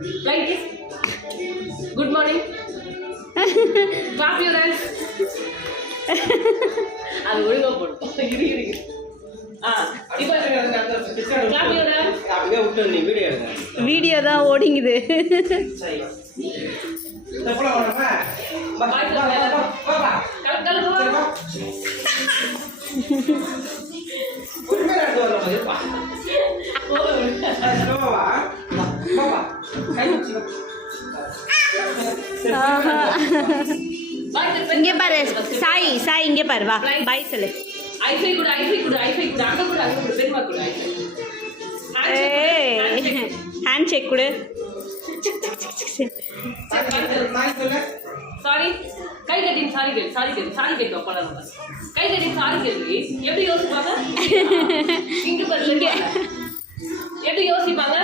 Like this. Good morning. Clap your hands. அது ஒழுங்கா போடு. இரு. இப்போ clap your hands. அப்படியே விட்டு நீ வீடியோ எடுங்க. வீடியோ தான் ஓடிங்குது. சரி. தப்பல வரமா. பாய் வா. கல் வா. உண்மையா எடுத்து வரணும் இருப்பா. வா. வா. கை வச்சு. இங்கே பாரு சாய் இங்கே பாரு வா பாய் சொல்லு. ஐஃபை கூட அங்க கூட பெருமா கூட ஹேண்ட் ஷேக் கொடு. சாரி கை கட்டி சாரி கேட்க பண்ணலாம். கை கட்டி சாரி கேள்வி எப்படி யோசிப்பாங்க? இங்க பாரு எப்படி யோசிப்பாங்க?